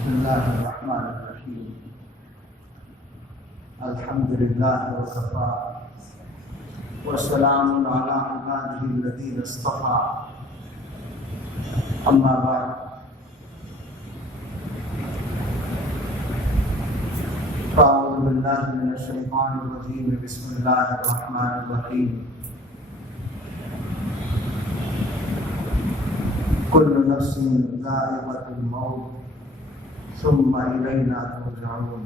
بسم اللہ الرحمن الرحیم الحمد للہ وکفیٰ وسلام علی عبادہ الذین اصطفیٰ اما بعد فاعوذ باللہ من الشیطان الرجیم بسم اللہ الرحمن الرحیم کل نفس ذائقۃ الموت ثم الینا ترجعون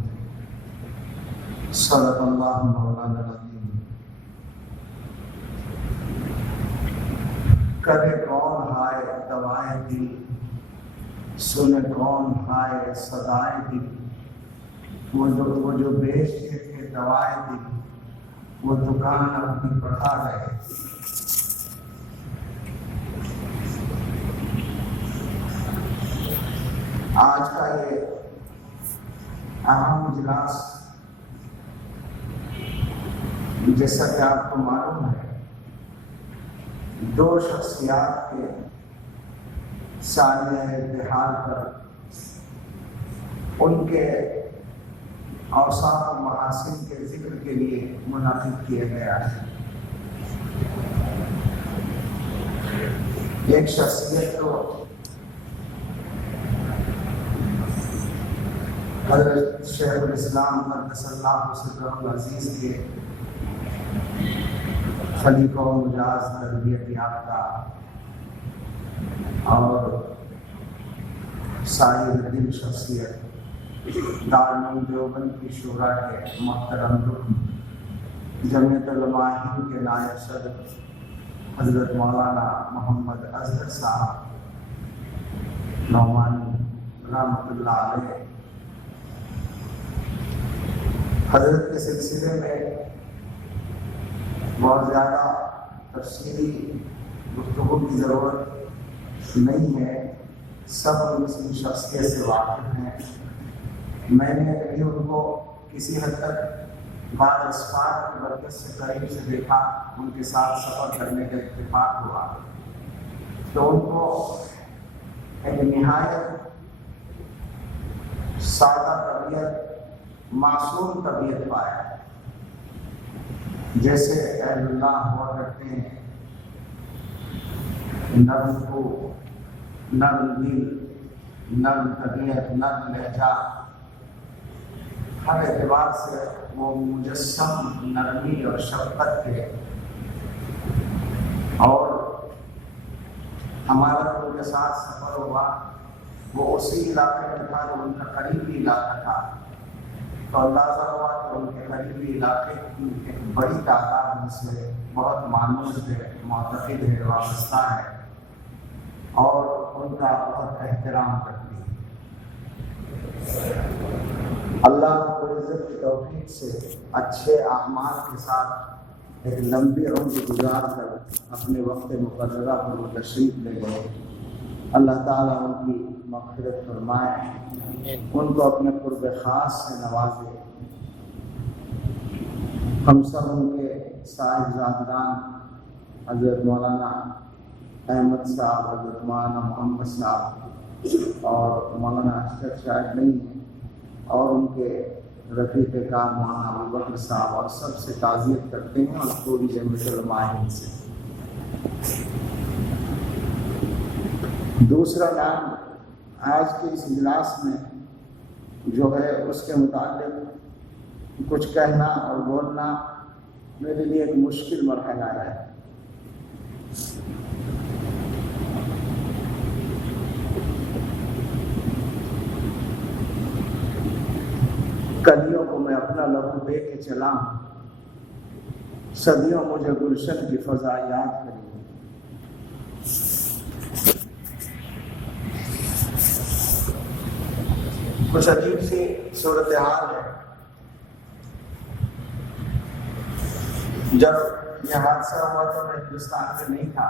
صدق اللہ مولانا العظیم۔ کرے کون ہائے دوائے دل، سنے کون ہائے صدائے دل، وہ جو بیچتے تھے دوائے دل وہ دکان اپنی بڑھا گئے۔ آج کا یہ اہم اجلاس جیسا کہ آپ کو معلوم ہے دو شخصیات کے سانحہ ارتحال پر ان کے اوصاف و محاسن کے ذکر کے لیے منعقد کیا گیا ہے۔ ایک شخصیت تو حضرت شیخ الاسلام قدس اللہ سرہ العزیز کے خلیفہ و مجاز تربیت یافتہ اور صاحب دل شخصیت دارالعلوم دیوبند کی شورا کے محترم رکن جمعیت علماء ہند کے نائب صدر حضرت مولانا محمد اظہر صاحب نعمانی رحمۃ اللہ علیہ، حضرت کے سلسلے میں بہت زیادہ تفصیلی گفتگو کی ضرورت نہیں ہے، سب ان شخصیت سے واقف ہیں۔ میں نے بھی ان کو کسی حد تک بعض اسفار کی برکت سے قریب سے دیکھا، ان کے ساتھ سفر کرنے کا اتفاق ہوا تو ان کو ایک نہایت سادہ طبیعت، معصوم طبیعت پایا، جیسے اہل اللہ ہوا کرتے ہیں، نرم کو نرم دل، نرم طبیعت، نرم لہجہ، ہر اعتبار سے وہ مجسم نرمی اور شفقت کے، اور ہمارا ان کے ساتھ سفر ہوا وہ اسی علاقے میں تھا جو ان کا قریبی علاقہ تھا، تو اندازہ ہوا کہ ان کے قریبی علاقے کی ایک بڑی تعداد میں سے بہت مانوس ہے، معتقد ہے، وابستہ ہے اور ان کا بہت احترام کرتی ہے۔ اللہ کو عزت کی توفیق سے اچھے اعمال کے ساتھ ایک لمبی عمر گزار کر اپنے وقت مقررہ پر وہ تشریف لے گئے۔ اللہ تعالیٰ ان کی مغفرت فرمائے، ان کو اپنے قرب خاص سے نوازے۔ ہم سب ان کے صاحب زادگان حضرت مولانا احمد صاحب، حضرت مولانا محمد صاحب اور مولانا اشرف شاہد نہیں ہیں، اور ان کے رفیق کار مولانا ابو بکر صاحب، اور سب سے تعزیت کرتے ہیں اور پوری جمعیت علماء ہند سے۔ دوسرا نام آج کے اس اجلاس میں جو ہے اس کے متعلق کچھ کہنا اور بولنا میرے لیے ایک مشکل مرحلہ ہے۔ کلیوں کو میں اپنا لہو دے کے چلا ہوں، صدیوں مجھے گلشن کی فضا یاد کری۔ کچھ عجیب سی صورتحال ہے۔ جب یہ حادثہ ہوا تو میں ہندوستان میں نہیں تھا،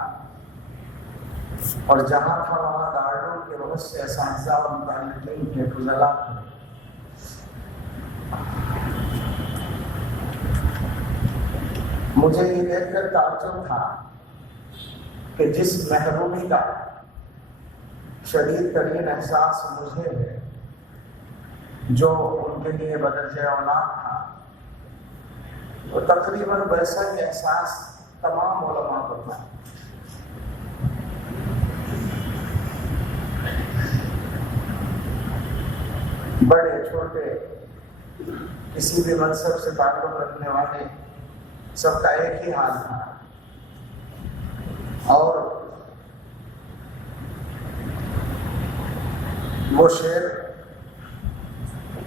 اور جہاں تھا وہاں دارالعلوم کے بہت سے اساتذہ اور متعلقین تھے، فضلاء تھے۔ مجھے یہ دیکھ کر تعجب تھا کہ جس محرومی کا شدید ترین احساس مجھے ہے، جو ان کے لیے بدرجہ اولاد تھا، تو تقریباً ویسا ہی احساس تمام علماء کو تھا۔ بڑے چھوٹے کسی بھی منصب سے تعلق رکھنے والے سب کا ایک ہی حال تھا، اور وہ شعر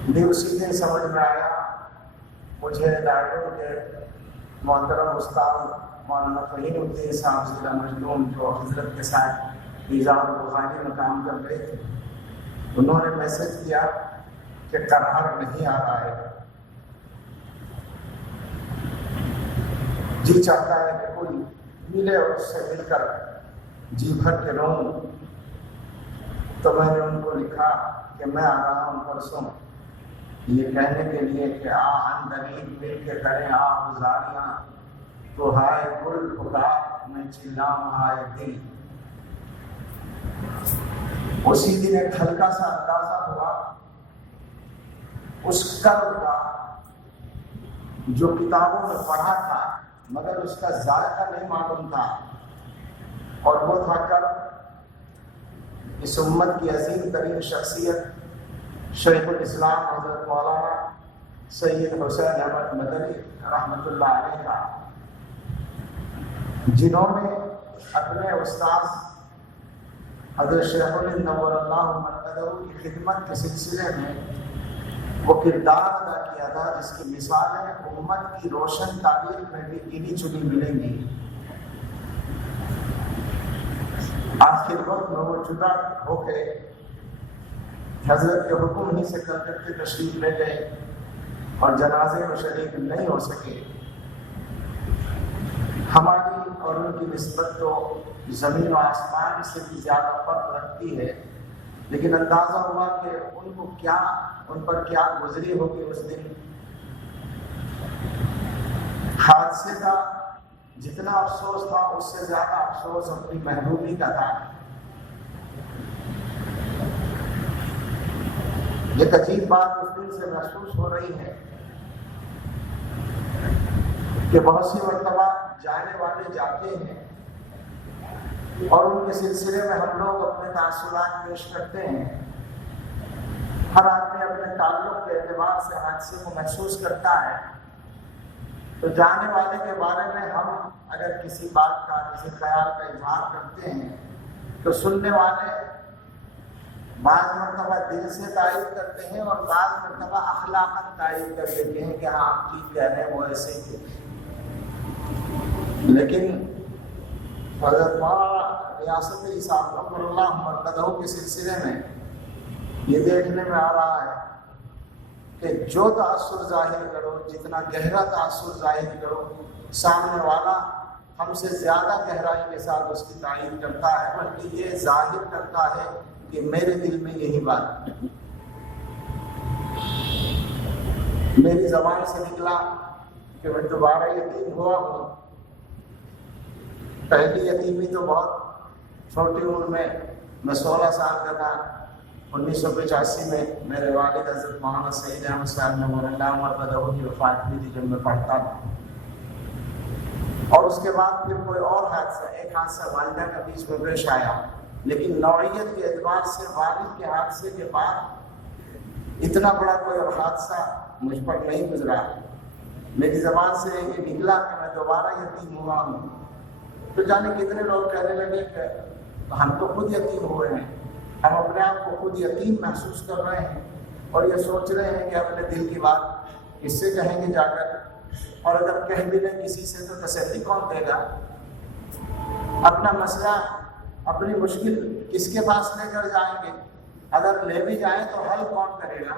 بھی اسی دن سمجھ میں آیا مجھے ڈاکٹر کے محترم استاد مولانا فہیم الدین صاحب ضلع مجنون، جو حضرت کے ساتھ نظام بخاری میں کام کر رہے تھے، انہوں نے میسج کیا کہ قرار نہیں آ رہا ہے، جی چاہتا ہے کہ کوئی ملے اور اس سے مل کر جی بھر کے رہوں۔ تو میں نے ان کو لکھا کہ میں آ رہا ہوں پرسوں، یہ کہنے کے لیے کہ اندرین مل کے کریں آپ گزاریاں، تو ہائے گل پکار میں چلاؤں ہائے دل۔ اسی دن ایک ہلکا سا اندازہ ہوا اس کرب کا جو کتابوں میں پڑھا تھا مگر اس کا ذائقہ نہیں معلوم تھا، اور وہ تھا کرب اس امت کی عظیم ترین شخصیت شیخ الاسلام حضرت مولانا سید حسین احمد مدنی رحمۃ اللہ علیہ کا، جنہوں نے اپنے استاذ حضرت شیخ نور اللہ مرکزہ کی خدمت کے سلسلے میں وہ کردار ادا کیا تھا جس کی مثالیں امت کی روشن تاریخ میں بھی گنی چنی ملیں گی۔ آخر وقت میں وہ جدا ہو کے حضرت کے حکم ہی سے کلکتے تشریف لے گئے اور جنازے میں شریک نہیں ہو سکے۔ ہماری اور ان کی نسبت تو زمین و آسمان سے بھی زیادہ فرق رکھتی ہے، لیکن اندازہ ہوا کہ ان پر کیا گزری ہوگی اس دن۔ حادثے کا جتنا افسوس تھا اس سے زیادہ افسوس اپنی محرومی کا تھا۔ یہ عجیب بات اس دن سے محسوس ہو رہی ہے کہ بہت سی مرتبہ جانے والے جاتے ہیں اور ان کے سلسلے میں ہم لوگ اپنے تاثرات پیش کرتے ہیں۔ ہر آدمی اپنے تعلق کے اعتبار سے حادثے کو محسوس کرتا ہے، تو جانے والے کے بارے میں ہم اگر کسی بات کا کسی خیال کا اظہار کرتے ہیں تو سننے والے بعض مرتبہ دل سے تائید کرتے ہیں اور بعض مرتبہ اخلاقاً تائید کر دیتے ہیں کہ ہاں آپ ٹھیک کہہ رہے ہیں، وہ ایسے ہی تھے۔ لیکن حضرت مولانا ریاست صاحب نور اللہ مرکزہ کے سلسلے میں یہ دیکھنے میں آ رہا ہے کہ جو تأثر ظاہر کرو، جتنا گہرا تأثر ظاہر کرو، سامنے والا ہم سے زیادہ گہرائی کے ساتھ اس کی تائید کرتا ہے، بلکہ یہ ظاہر کرتا ہے کہ میرے دل میں یہی بات۔ میری زبان سے نکلا کہ میں دوبارہ یتیم ہوا ہوں۔ پہلی یتیمی تو بہت چھوٹی عمر میں 16 سال کا تھا۔ 1985 میں میرے والد حضرت مولانا سید احمد صاحب نور اللہ مرکزہ کی وفات ہوئی تھی جب میں پڑھتا تھا، اور اس کے بعد پھر کوئی اور حادثہ، ایک حادثہ والدہ کا بیچ میں پیش آیا، لیکن نوعیت کے اعتبار سے والد کے حادثے کے بعد اتنا بڑا کوئی اور حادثہ مجھ پر نہیں گزرا۔ میری زبان سے یہ نکلا کہ میں دوبارہ یتیم ہوا ہوں، تو جانے کتنے لوگ کہنے لگے کہ ہم تو خود یتیم ہوئے ہیں، ہم اپنے آپ کو خود یتیم محسوس کر رہے ہیں اور یہ سوچ رہے ہیں کہ اپنے دل کی بات کس سے کہیں گے جا کر، اور اگر کہہ بھی لیں کسی سے تو تسلی کون دے گا؟ اپنا مسئلہ، اپنی مشکل کس کے پاس لے کر جائیں گے؟ اگر لے بھی جائیں تو حل کون کرے گا؟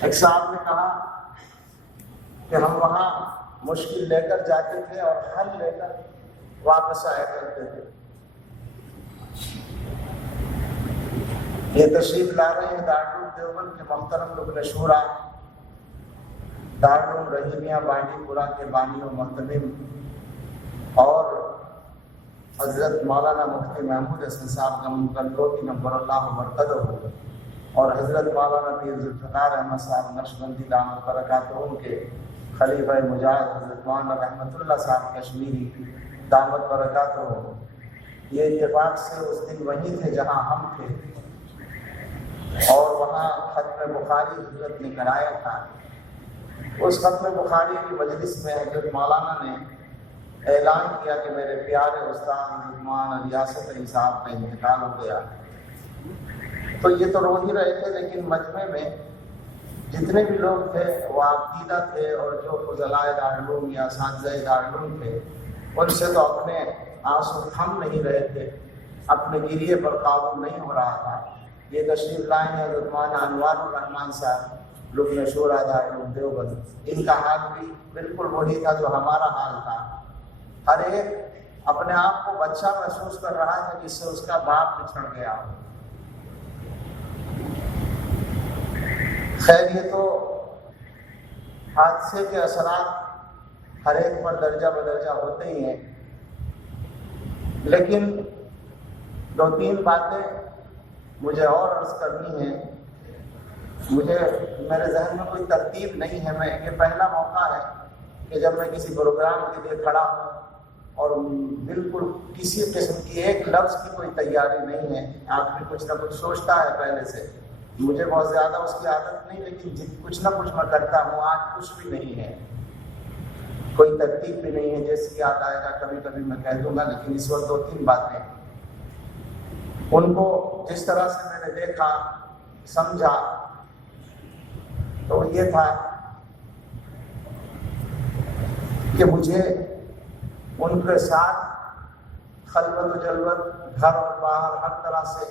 ایک صاحب نے کہا کہ ہم وہاں مشکل لے کر جاتے تھے اور حل لے کر واپس آیا کرتے تھے۔ یہ تشریف لا رہے ہیں دارالعلوم دیوبند کے محترم رکن شورا، دارالعلوم رحیمیہ بانڈی پورہ کے بانی و محتمم، اور حضرت مولانا مفتی محمود حسن صاحب کا منقل 2 نمبر اللہ مرکزہ ہو، اور حضرت مولانا پیر ذوالفقار احمد صاحب نقشبندی دامت برکاتہم کے خلیفہ مجاہد حضرت مولانا رحمت اللہ صاحب کشمیری دامت برکاتہم، یہ اتفاق سے اس دن وہیں تھے جہاں ہم تھے، اور وہاں ختم بخاری حضرت نے کرایا تھا۔ اس ختم بخاری کی مجلس میں حضرت مولانا نے اعلان کیا کہ میرے پیارے استاد رحمان ریاست علی صاحب کا انتقال ہو گیا۔ تو یہ تو رو ہی رہے تھے، لیکن مجمع میں جتنے بھی لوگ تھے وہ عقیدہ تھے، اور جو فضلائے دارالعلوم یا اساتذہ دارالعلوم تھے ان سے تو اپنے آنسو تھم نہیں رہے تھے، اپنے گریے پر قابو نہیں ہو رہا تھا۔ یہ تشریف لائے ہیں حضرت مولانا انوار الرحمان صاحب رکن شورا دارالعلوم دیوبند، ان کا حال بھی بالکل وہی تھا جو ہمارا حال تھا۔ ہر ایک اپنے آپ کو بچہ محسوس کر رہا تھا جس سے اس کا باپ بچھڑ گیا۔ خیر، یہ تو حادثے کے اثرات ہر ایک پر درجہ بدرجہ ہوتے ہی ہیں، لیکن دو تین باتیں مجھے اور عرض کرنی ہیں۔ میرے ذہن میں کوئی ترتیب نہیں ہے، یہ پہلا موقع ہے کہ جب میں کسی پروگرام کے لیے کھڑا ہوں اور بالکل کسی قسم کی ایک لفظ کی کوئی تیاری نہیں ہے۔ آدمی کچھ نہ کچھ سوچتا ہے پہلے سے، مجھے بہت زیادہ اس کی عادت نہیں، لیکن کچھ نہ کچھ میں کرتا ہوں۔ آج کچھ بھی نہیں ہے، کوئی ترتیب بھی نہیں ہے، جیسے یاد آئے گا کبھی کبھی میں کہہ دوں گا، لیکن اس وقت دو تین باتیں ان کو جس طرح سے میں نے دیکھا سمجھا تو یہ تھا کہ مجھے ان کے ساتھ خلوت و جلوت گھر اور باہر ہر طرح سے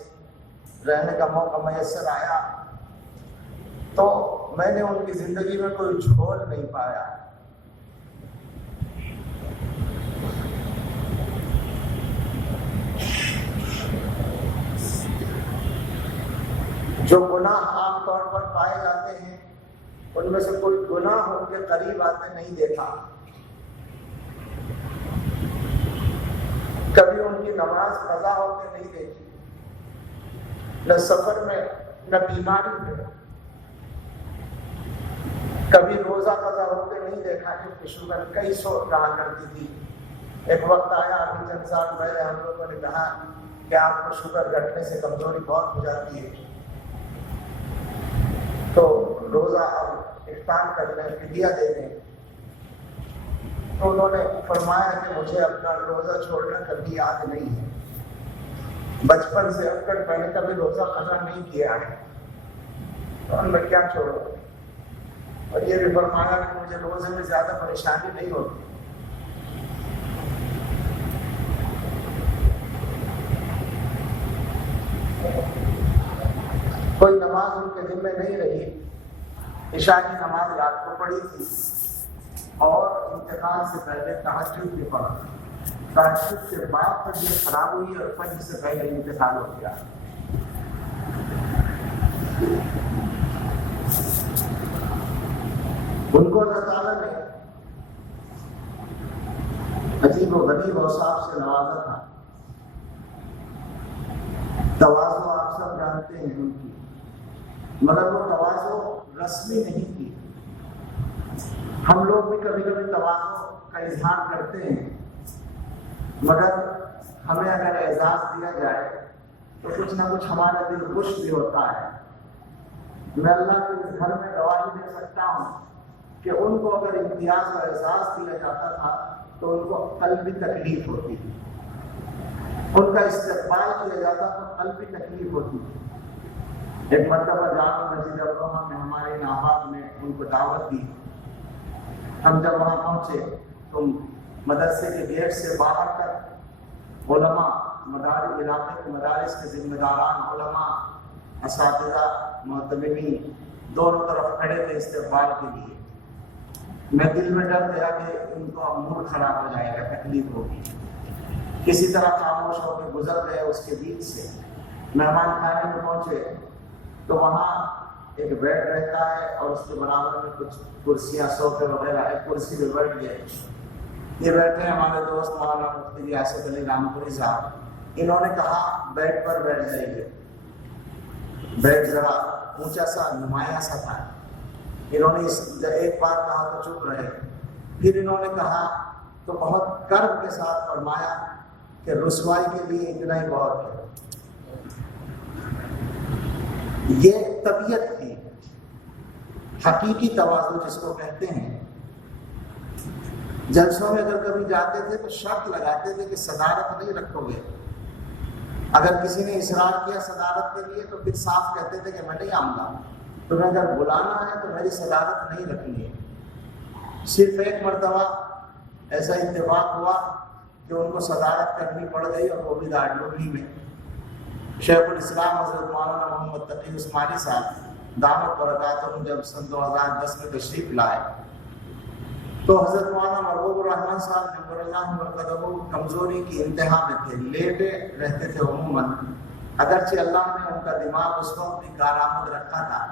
رہنے کا موقع میسر آیا، تو میں نے ان کی زندگی میں کوئی جھول نہیں پایا۔ جو گناہ عام طور پر پائے جاتے ہیں ان میں سے کوئی گناہ ان کے قریب آتے نہیں دیکھا۔ کبھی ان کی نماز قضا ہوتے نہیں دیکھی، نہ سفر میں نہ بیماری میں، کبھی روزہ قضا ہوتے نہیں دیکھا، کیونکہ شوگر کئی سو رہا کرتی تھی۔ ایک وقت آیا ابھی چند سال پہلے ہم لوگوں نے کہا کہ آپ کو شوگر گھٹنے سے کمزوری بہت ہو جاتی ہے، تو روزہ اب افطار کر لیں، فدیہ دے دیں۔ تو انہوں نے فرمایا کہ مجھے اپنا روزہ چھوڑنا کبھی یاد نہیں ہے، بچپن سے اب تک میں نے کبھی روزہ قضا نہیں کیا ہے، تو ان میں کیا چھوڑو۔ اور یہ بھی فرمایا کہ مجھے روزے میں زیادہ پریشانی نہیں ہوتی۔ کوئی نماز ان کے دل میں نہیں رہی۔ عشاء کی نماز رات کو پڑھی تھی اور انتقال سے پہلے تہجد بھی پڑھا، تہجد کے بعد طبیعت خراب ہوئی اور فجر سے پہلے انتقال ہو گیا۔ ان کو اللہ تعالیٰ نے عجیب و غریب اوصاف سے نوازا تھا۔ تواضع آپ سب جانتے ہیں ان کی، مگر وہ تواضع رسمی نہیں تھی۔ ہم لوگ بھی کبھی کبھی تواضع کا اظہار کرتے ہیں، مگر ہمیں اگر اعزاز دیا جائے تو کچھ نہ کچھ ہمارا دل خوش بھی ہوتا ہے۔ میں اللہ کے اس گھر میں گواہی دے سکتا ہوں کہ ان کو اگر امتیاز اور اعزاز دیا جاتا تھا تو ان کو قلبی تکلیف ہوتی تھی، ان کا استقبال کیا جاتا تو قلبی تکلیف ہوتی تھی۔ ایک مرتبہ جامع مسجد ابروہا میں ہمارے احباب نے ان کو دعوت دی۔ ہم جب وہاں پہنچے تو مدرسے کے گیٹ سے باہر تک علماء، مدارس علاقے کے مدارس کے ذمہ داران، علماء، اساتذہ، معتمدین دونوں طرف کھڑے تھے استقبال کے لیے۔ میں دل میں ڈر گیا کہ ان کو موڈ خراب ہو جائے گا، تکلیف ہوگی۔ کسی طرح خاموش ہو کے گزر گئے اس کے بیچ سے۔ مہمان خانے میں پہنچے تو وہاں ایک بیڈ رہتا ہے اور اس کے برابر میں کچھ کرسیاں، صوفے وغیرہ، ایک کرسی پہ بیٹھ گئے۔ یہ بیٹھے ہمارے دوست مولانا مفتی ریاست علی رام پوری صاحب، انہوں نے کہا بیڈ پر بیٹھ جائیے۔ بیڈ ذرا اونچا سا نمایاں سا تھا. انہوں نے ایک بار کہا تو چپ رہے، پھر انہوں نے کہا تو بہت کرب کے ساتھ فرمایا کہ رسوائی کے لیے اتنا ہی بہت ہے. یہ طبیعت تھی، حقیقی تواضع جس کو کہتے ہیں. جلسوں میں اگر کبھی جاتے تھے تو شرط لگاتے تھے کہ صدارت نہیں رکھو گے. اگر کسی نے اصرار کیا صدارت کے لیے تو پھر صاف کہتے تھے کہ میں نہیں آؤں گا، تمہیں اگر بلانا ہے تو میری صدارت نہیں رکھنی ہے. صرف ایک مرتبہ ایسا اتفاق ہوا کہ ان کو صدارت کرنی پڑ گئی، اور وہ بھی دارالعلوم میں. شیخ الاسلام حضرت مولانا محمد تقی عثمانی صاحب دعوت برکاتہم جب سن 2010 میں تشریف لائے تو حضرت مولانا محبوب الرحمن صاحب نور اللہ مرکزہ کمزوری کی انتہا میں تھے، لیٹے رہتے تھے عموماً. اگرچہ اللہ نے ان کا دماغ اس وقت بھی کارآمد رکھا تھا.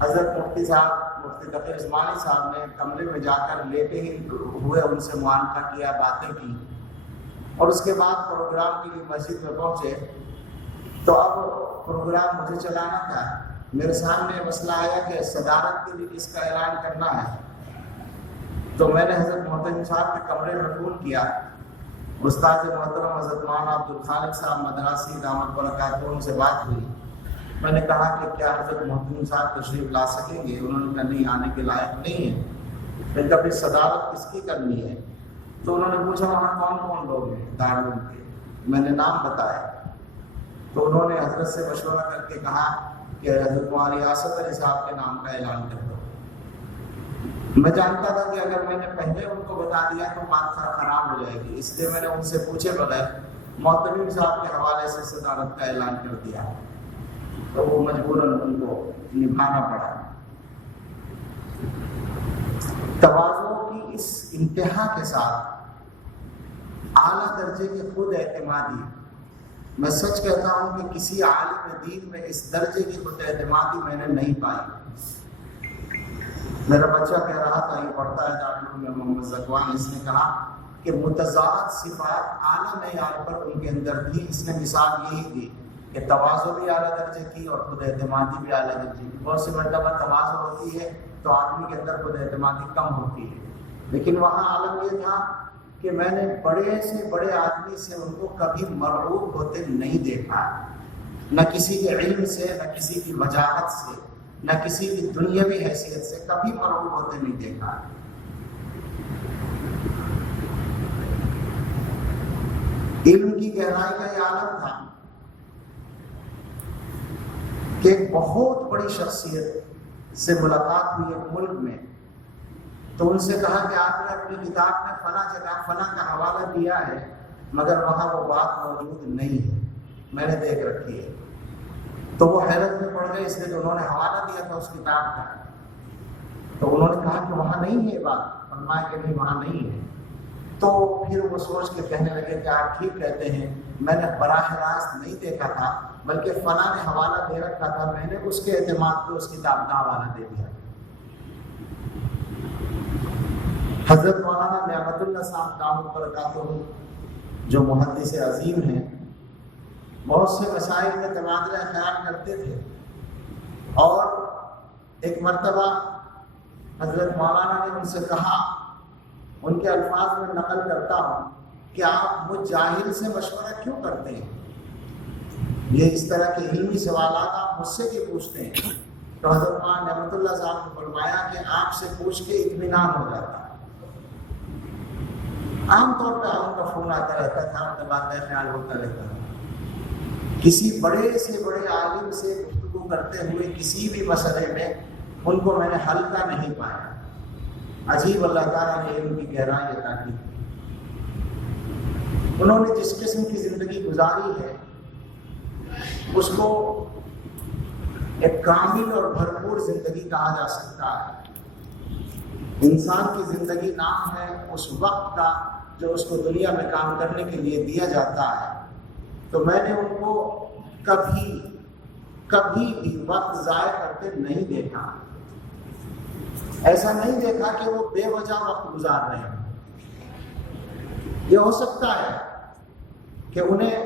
حضرت مفتی صاحب مفتی تقی عثمانی صاحب نے کمرے میں جا کر لیٹے ہی ہوئے ان سے معانقہ کیا، باتیں کی، اور اس کے بعد پروگرام کے لیے مسجد میں پہنچے. تو اب پروگرام مجھے چلانا تھا. میرے سامنے مسئلہ آیا کہ صدارت کے لیے کس کا اعلان کرنا ہے. تو میں نے حضرت محترم صاحب کے کمرے میں فون کیا. استاد محترم حضرت مولانا عبدالخالق صاحب مدراسی دامت برکاتہم سے بات ہوئی. میں نے کہا کہ کیا حضرت محترم صاحب تشریف لا سکیں گے؟ انہوں نے کہا نہیں، آنے کے لائق نہیں ہے. میں نے کہا پھر صدارت کس کی کرنی ہے؟ تو انہوں نے پوچھا وہاں کون کون لوگ ہیں دارالعلوم کے. میں نے نام بتایا تو انہوں نے حضرت سے مشورہ کر کے کہا کہ حضرت مولانا ریاست علی صاحب کے نام کا اعلان کر دو. میں جانتا تھا کہ اگر میں نے پہلے ان کو بتا دیا تو بات خراب ہو جائے گی، اس لیے میں نے ان سے پوچھے بغیر محتمم صاحب کے حوالے سے صدارت کا اعلان کر دیا. تو وہ مجبوراً ان کو نبھانا پڑا. تواضع کی اس انتہا کے ساتھ اعلیٰ درجے کی خود اعتمادی، میں سچ کہتا ہوں کہ کسی عالم دین میں اس درجے کی خود اعتمادی میں نے نہیں پائی. میرا بچہ کہہ رہا تھا، یہ پڑھتا ہے دارالعلوم میں، محمد زکوان، اس نے کہا کہ متضاد صفات اعلیٰ معیار پر ان کے اندر تھی. اس نے مثال یہی دی کہ تواضع بھی اعلیٰ درجے کی اور خود اعتمادی بھی اعلیٰ درجے کی. بہت سی مرتبہ تواضع ہوتی ہے تو آدمی کے اندر خود اعتمادی کم ہوتی ہے، لیکن وہاں عالم یہ تھا کہ میں نے بڑے سے بڑے آدمی سے ان کو کبھی مرعوب ہوتے نہیں دیکھا، نہ کسی کے علم سے، نہ کسی کی وجاہت سے، نہ کسی کی دنیاوی حیثیت سے کبھی مرعوب ہوتے نہیں دیکھا. علم کی گہرائی کا یہ عالم تھا کہ ایک بہت بڑی شخصیت سے ملاقات ہوئی ایک ملک میں. تو ان سے کہا کہ آپ نے اپنی کتاب میں فلاں جگہ فلاں کا حوالہ دیا ہے، مگر وہاں وہ بات موجود نہیں ہے، میں نے دیکھ رکھی ہے. تو وہ حیرت میں پڑ گئے، اس لیے کہ انہوں نے حوالہ دیا تھا اس کتاب کا. تو انہوں نے کہا کہ وہاں نہیں ہے بات، فرمایا کہ نہیں وہاں نہیں ہے. تو پھر وہ سوچ کے کہنے لگے کہ آپ ٹھیک کہتے ہیں، میں نے براہ راست نہیں دیکھا تھا، بلکہ فلاں نے حوالہ دے رکھا تھا، میں نے اس کے اعتماد پہ اس کتاب کا حوالہ دے دیا. حضرت مولانا نعمت اللہ صاحب دامت برکاتہم جو محدث عظیم ہیں، بہت سے مسائل میں تبادلہ خیال کرتے تھے. اور ایک مرتبہ حضرت مولانا نے ان سے کہا، ان کے الفاظ میں نقل کرتا ہوں، کہ آپ مجھ جاہل سے مشورہ کیوں کرتے ہیں؟ یہ اس طرح کے علمی سوالات آپ مجھ سے کیوں پوچھتے ہیں؟ تو حضرت مولانا نعمت اللہ صاحب نے فرمایا کہ آپ سے پوچھ کے اطمینان ہو جاتا ہے. عام طور پہ ان کا فون آتا رہتا تھا، تبادلہ خیال ہوتا رہتا تھا. کسی بڑے سے بڑے عالم سے گفتگو کرتے ہوئے کسی بھی مسئلے میں ان کو میں نے حل کا نہیں پایا. عجیب اللہ تعالیٰ نے علم کی گہرائی عطا کی. انہوں نے جس قسم کی زندگی گزاری ہے اس کو ایک کامل اور بھرپور زندگی کہا جا سکتا ہے. انسان کی زندگی نام ہے اس وقت کا جو اس کو دنیا میں کام کرنے کے لیے دیا جاتا ہے. تو میں نے ان کو کبھی بھی وقت ضائع کرتے نہیں دیکھا. ایسا نہیں دیکھا کہ وہ بے وجہ وقت گزار رہے ہیں. یہ ہو سکتا ہے کہ انہیں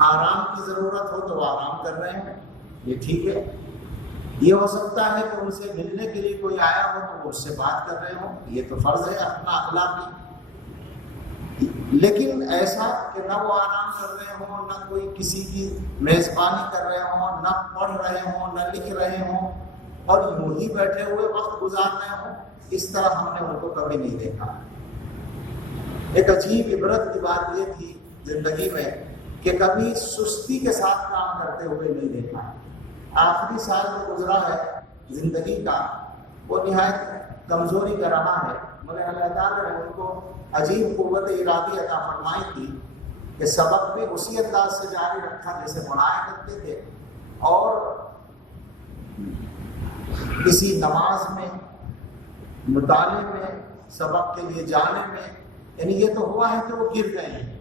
آرام کی ضرورت ہو تو وہ آرام کر رہے ہیں، یہ ٹھیک ہے. یہ ہو سکتا ہے کہ ان سے ملنے کے لیے کوئی آیا ہو تو وہ اس سے بات کر رہے ہوں، یہ تو فرض ہے اپنا اخلاقی. لیکن ایسا کہ نہ وہ آرام کر رہے ہوں، نہ کوئی کسی کی میزبانی کر رہے ہوں، نہ پڑھ رہے ہوں، نہ لکھ رہے ہوں، اور یوں ہی بیٹھے ہوئے وقت گزار رہے ہوں، اس طرح ہم نے ان کو کبھی نہیں دیکھا. ایک عجیب عبرت کی بات یہ تھی زندگی میں کہ کبھی سستی کے ساتھ کام کرتے ہوئے نہیں دیکھا. آخری سال جو گزرا ہے زندگی کا وہ نہایت کمزوری کا رہا ہے، مگر اللہ تعالیٰ نے ان کو عجیب قوت ارادی عطا فرمائی تھی کہ سبق بھی اسی انداز سے جاری رکھا جیسے پڑھایا کرتے تھے، اور کسی نماز میں، مطالعے میں، سبق کے لیے جانے میں، یعنی یہ تو ہوا ہے کہ وہ گر گئے ہیں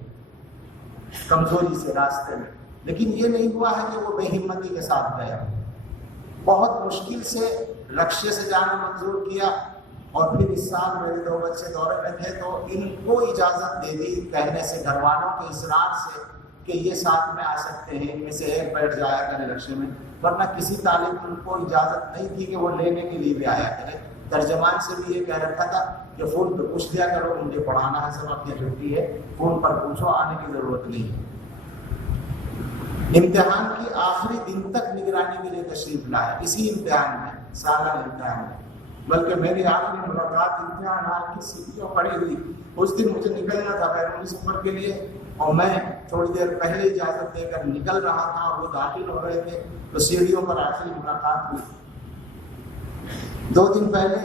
کمزوری سے راستے میں، لیکن یہ نہیں ہوا ہے کہ وہ بے ہمتی کے ساتھ گئے. بہت مشکل سے رکشے سے جانا منظور کیا، اور پھر اس سال میرے 2 بچے دورے میں تھے تو ان کو اجازت دے دی کہنے سے، گھر والوں کے اصرار سے کہ یہ ساتھ میں آ سکتے ہیں، ان میں سے ایک بیٹھ جایا کرے رکشے میں، ورنہ کسی طالب ان کو اجازت نہیں تھی کہ وہ لینے کے لیے بھی آیا کرے. ترجمان سے بھی یہ کہہ رکھا تھا کہ فون پہ پوچھ لیا کرو، مجھے پڑھانا ہے سبق یا چھٹی ہے، فون پر پوچھو، آنے کی ضرورت نہیں ہے. امتحان کی آخری دن تک نگرانی کے لیے تشریف لائے، اسی امتحان میں، سالانہ امتحان میں، بلکہ میری آخری ملاقات امتحان حال کی سیٹیوں پڑی ہوئی. اس دن مجھے نکلنا تھا بیرونی سفر کے لیے، اور میں تھوڑی دیر پہلے اجازت دے کر نکل رہا تھا اور وہ داخل ہو رہے تھے، تو سیڑھیوں پر آخری ملاقات ہوئی. 2 دن پہلے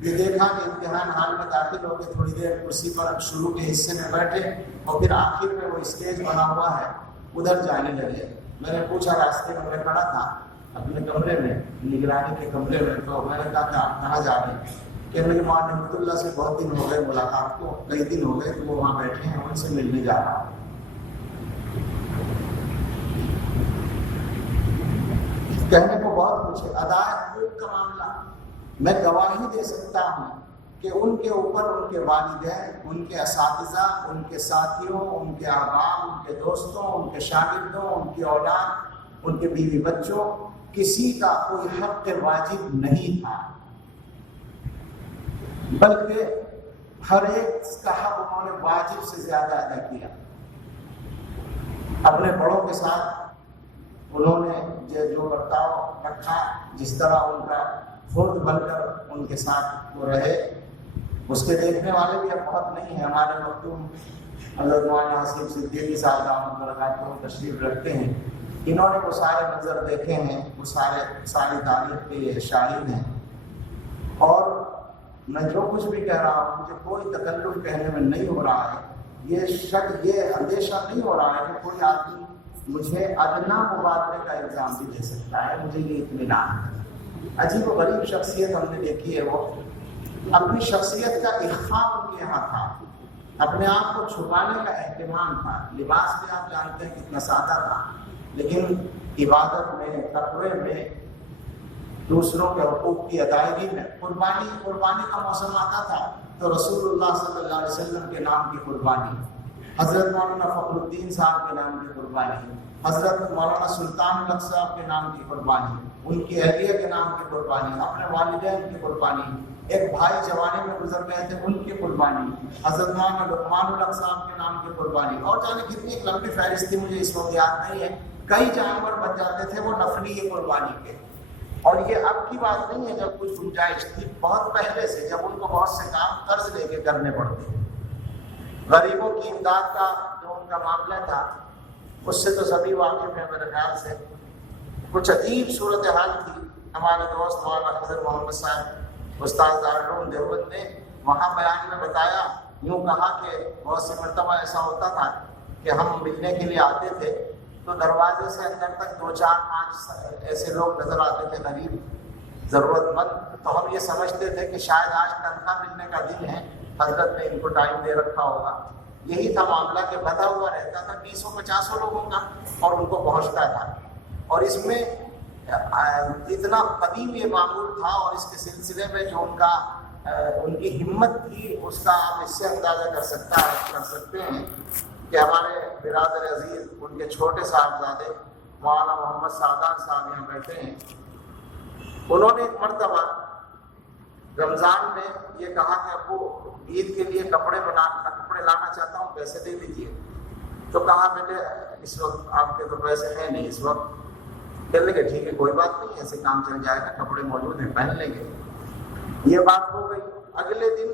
یہ دیکھا کہ امتحان حال میں داخل ہو کے تھوڑی دیر کرسی پر شروع کے حصے میں بیٹھے، اور پھر آخر میں وہ اسٹیج بنا ہوا ہے ادھر جانے لگے. میں نے پوچھا، راستے میں میں کھڑا تھا اپنے کمرے میں، نگرانی کے کمرے میں، تو میں نے کہا کہ آپ کہاں جا رہے ہیں؟ کہ میری ماں رحمۃ اللہ سے بہت دن ہو گئے ملاقات کو، کئی دن ہو گئے، تو وہ وہاں بیٹھے ہیں، ان سے ملنے جا رہا ہوں. کہنے کو بہت کچھ ہے، ادائے حقوق کا معاملہ. میں گواہی دے سکتا ہوں کہ ان کے اوپر ان کے والدین، ان کے اساتذہ، ان کے ساتھیوں، ان کے احباب، ان کے دوستوں، ان کے شاگردوں، ان کی اولاد، ان کے بیوی بچوں، کسی کا کوئی حق واجب نہیں تھا، بلکہ ہر ایک کا حق انہوں نے واجب سے زیادہ ادا کیا. اپنے بڑوں کے ساتھ انہوں نے جو برتاؤ رکھا، جس طرح ان کا فرد بن کر ان کے ساتھ وہ رہے، اس کے دیکھنے والے بھی اب بہت نہیں ہیں. ہمارے مختوم حضرت مولانا حسین صدیقی صاحب دامت برکاتہ تشریف رکھتے ہیں، انہوں نے وہ سارے منظر دیکھے ہیں، وہ ساری تاریخ کے شاہد ہیں. اور میں جو کچھ بھی کہہ رہا ہوں، مجھے کوئی تکلف کہنے میں نہیں ہو رہا ہے، یہ اندیشہ نہیں ہو رہا ہے کہ کوئی آدمی مجھے ادنا مبادلے کا الزام بھی دے سکتا ہے. مجھے یہ اطمینان ہے. عجیب و غریب شخصیت ہم نے دیکھی ہے. وہ اپنی شخصیت کا اخفاء ان کے یہاں تھا، اپنے آپ کو چھپانے کا اہتمام تھا. لباس بھی آپ جانتے ہیں کتنا سادہ تھا، لیکن عبادت میں، تقوی میں، دوسروں کے حقوق کی ادائیگی میں قربانی کا موسم آتا تھا تو رسول اللہ صلی اللہ علیہ وسلم کے نام کی قربانی، حضرت مولانا فخر الدین صاحب کے نام کی قربانی، حضرت مولانا سلطان الحق صاحب کے نام کی قربانی، ان کی اہلیہ کے نام کی قربانی، اپنے والدین کی قربانی، ایک بھائی جوانی میں گزر گئے تھے ان کی قربانی، حضرت مولانا لقمان الحق صاحب کے نام کی قربانی، اور جانے کتنی ایک لمبی فہرست تھی، مجھے اس وقت یاد نہیں ہے. کئی جانور بن جاتے تھے وہ نفلی قربانی کے. اور یہ اب کی بات نہیں ہے جب کچھ گنجائش تھی، بہت پہلے سے، جب ان کو بہت سے کام قرض لے کے کرنے پڑتے. غریبوں کی امداد کا جو ان کا معاملہ تھا، اس سے تو سبھی واقف ہیں میرے خیال سے. کچھ عجیب صورتحال تھی. ہمارے دوست مولانا خضر محمد صاحب استاد دارالعلوم دیوبند نے وہاں بیان میں بتایا، یوں کہا کہ بہت سی مرتبہ ایسا ہوتا تھا کہ ہم ملنے کے لیے آتے تھے تو دروازے سے اندر تک 2 4 5 ایسے لوگ نظر آتے تھے، غریب، ضرورت مند. تو ہم یہ سمجھتے تھے کہ شاید آج تنخواہ ملنے کا دن ہے، حضرت نے ان کو ٹائم دے رکھا ہوگا. یہی تھا معاملہ کہ بندھا ہوا رہتا تھا 200-50 لوگوں کا، اور ان کو پہنچتا تھا. اور اس میں اتنا قدیم یہ معمول تھا، اور اس کے سلسلے میں جو ان کی ہمت تھی، اس کا آپ اس سے اندازہ کر سکتے ہیں کہ ہمارے برادر عزیز، ان کے چھوٹے صاحبزادے مولانا محمد سعدان صاحب یہاں بیٹھے ہیں، انہوں نے ایک مرتبہ رمضان میں یہ کہا کہ ابو عید کے لیے کپڑے لانا چاہتا ہوں، پیسے دے دیجیے. تو کہا بیٹے اس وقت آپ کے تو پیسے ہیں نہیں اس وقت. کہنے لگے ٹھیک ہے کوئی بات نہیں، ایسے کام چل جائے گا، کپڑے موجود ہیں پہن لیں گے. یہ بات ہو گئی. اگلے دن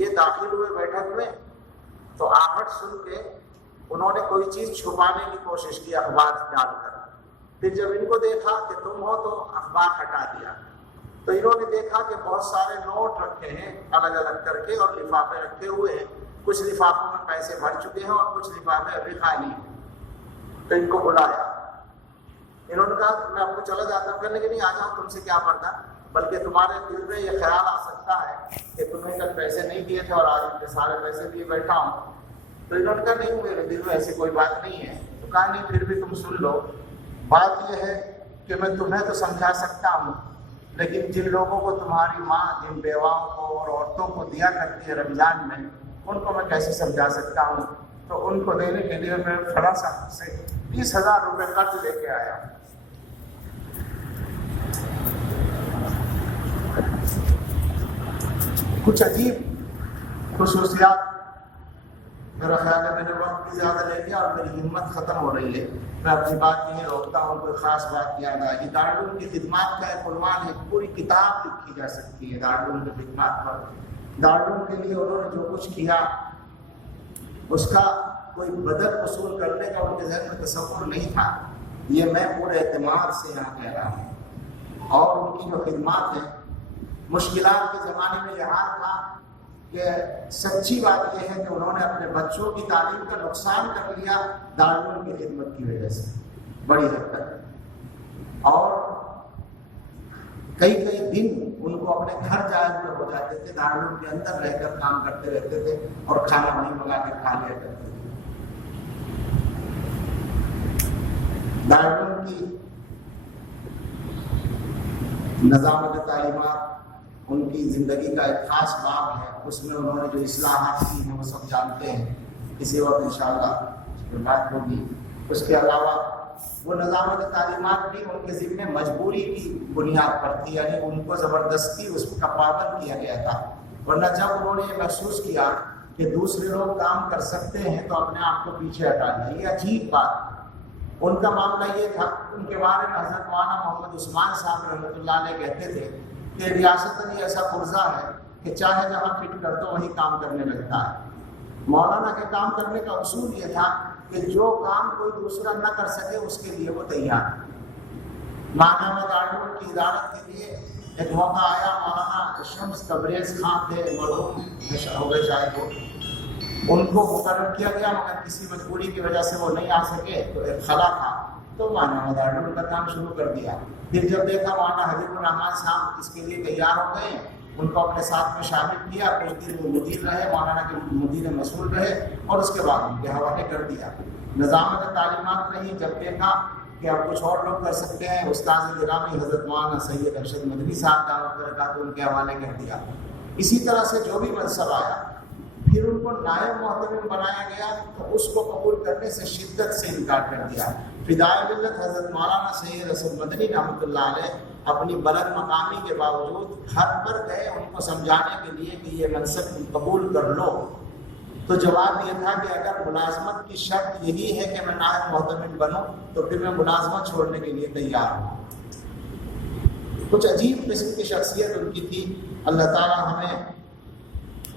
یہ داخل ہوئے بیٹھک میں تو آہٹ سن کے انہوں نے کوئی چیز چھپانے کی کوشش کی اخبار ڈال کر. پھر جب ان کو دیکھا کہ تم ہو تو اخبار ہٹا دیا. تو انہوں نے دیکھا کہ بہت سارے نوٹ رکھے ہیں الگ الگ کر کے اور لفافے رکھے ہوئے ہیں. کچھ لفافوں میں پیسے بھر چکے ہیں اور کچھ لفافے ابھی خالی ہیں. تو ان کو بلایا. انہوں نے کہا میں آپ کو چلا جاتا ہوں. کہنے لگے نہیں آ جاؤ، تم سے کیا پڑتا، بلکہ تمہارے دل میں یہ خیال آ سکتا ہے کہ تمہیں کل پیسے نہیں دیے تھے اور آج ان کے سارے پیسے لیے بیٹھا ہوں. تو انہوں نے کہا نہیں میرے دل میں ایسی کوئی بات نہیں ہے. تو کہا نہیں پھر بھی تم سن لو. بات یہ ہے کہ میں تمہیں تو سمجھا سکتا ہوں، لیکن جن لوگوں کو تمہاری ماں جن بیواؤں کو اور عورتوں کو دیا کرتی ہے رمضان میں، ان کو میں کیسے سمجھا سکتا ہوں. تو ان کو دینے کے لیے میں فلاں صاحب سے 20,000 روپے قرض لے کے آیا. کچھ عجیب خصوصیات. میرا خیال ہے میں نے وقت بھی زیادہ لے لیا اور میری ہمت ختم ہو رہی ہے. میں اپنی بات یہیں روکتا ہوں. کوئی خاص بات یاد آئی. دارالعلوم کی خدمات کا ایک عنوان ہے، پوری کتاب لکھی جا سکتی ہے دارالعلوم کی خدمات پر. دارالعلوم کے لیے انہوں نے جو کچھ کیا اس کا کوئی بدل وصول کرنے کا ان کے ذہن میں تصور نہیں تھا. یہ میں پورے اعتماد سے یہاں کہہ رہا ہوں. اور ان کی جو خدمات ہیں، مشکلات کے زمانے میں یہ حال تھا کہ سچی بات یہ ہے کہ انہوں نے اپنے بچوں کی تعلیم کا نقصان کر لیا دارالعلوم کی خدمت کی وجہ سے بڑی حد تک. اور کئی دن ان کو اپنے گھر جائے ہوئے ہو جاتے تھے. دارالعلوم کے اندر رہ کر کام کرتے رہتے تھے اور کھانا نہیں منگا کے کھا لیا کرتے تھے. دارالعلوم کی نظامت تعلیمات ان کی زندگی کا ایک خاص باب ہے. اس میں انہوں نے جو اصلاحات کی ہیں وہ سب جانتے ہیں. کسی وقت انشاءاللہ بات ہوگی. اس کے علاوہ وہ نظامت تعلیمات بھی ان کے ذمہ مجبوری کی بنیاد پر تھی، یعنی ان کو زبردستی اس کا پابند کیا گیا تھا. ورنہ جب انہوں نے یہ محسوس کیا کہ دوسرے لوگ کام کر سکتے ہیں تو اپنے آپ کو پیچھے ہٹا لیا. یہ عجیب بات. ان کا معاملہ یہ تھا، ان کے بارے میں حضرت مولانا محمد عثمان صاحب رحمۃ اللہ علیہ کہتے تھے کہ ریاست میں ایسا قرضہ ہے کہ چاہے جہاں فٹ کر دو وہی کام کرنے لگتا ہے. مولانا کے کام کرنے کا اصول یہ تھا کہ جو کام کوئی دوسرا نہ کر سکے اس کے لیے وہ تیار. ماہنامہ دارالعلوم کی ادارت کے لیے ایک موقع آیا. مولانا شمس تبریز خان تھے، مرحوم ہو گئے شاید وہ. ان کو مقرر کیا گیا مگر کسی مجبوری کی وجہ سے وہ نہیں آ سکے. تو ایک خلا تھا تو ماہنامہ دارالعلوم کا کام شروع کر دیا. پھر جب دیکھا مولانا حبیب الرحمان صاحب اس کے لیے تیار ہو گئے، ان کو اپنے ساتھ میں شامل کیا. کچھ دن وہ مدیر رہے، مولانا کے مدیر مسئول رہے اور اس کے بعد ان کے حوالے کر دیا. نظامت تعلیمات نہیں. جب دیکھا کہ اب کچھ اور لوگ کر سکتے ہیں، استاد گرامی حضرت مولانا سید ارشد مدنی صاحب دعوت برکات ان کے حوالے کر دیا. اسی طرح سے جو بھی منصب آیا پھر ان کو نائب محتمم بنایا گیا تو اس کو قبول کرنے سے شدت سے انکار کر دیا. فدائے ملت حضرت مولانا سید ارشد مدنی رحمۃ اللہ علیہ اپنی بلند مقامی کے باوجود گھر پر گئے ان کو سمجھانے کے لیے کہ یہ منصب قبول کر لو. تو جواب یہ تھا کہ اگر ملازمت کی شرط یہی ہے کہ میں نائب محتمم بنوں تو پھر میں ملازمت چھوڑنے کے لیے تیار ہوں. کچھ عجیب قسم کی شخصیت ان کی تھی. اللہ تعالیٰ ہمیں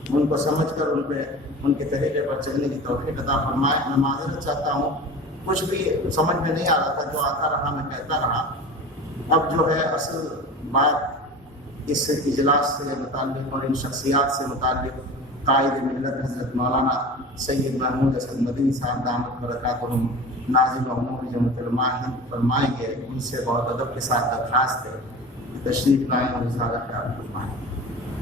ان کو سمجھ کر ان کے طریقے پر چلنے کی توفیق عطا فرمائے. میں معذرت چاہتا ہوں، کچھ بھی سمجھ میں نہیں آ رہا تھا، جو آتا رہا میں کہتا رہا. اب جو ہے اصل بات اس اجلاس سے متعلق اور ان شخصیات سے متعلق قائد ملت حضرت مولانا سید محمود اسد مدنی صاحب دامت برکاتہم ناظم امور جمعیت علماء ہند فرمائیں گے. ان سے بہت ادب کے ساتھ درخواست ہے تشریف لائیں اور اظہار خیال فرمائیں.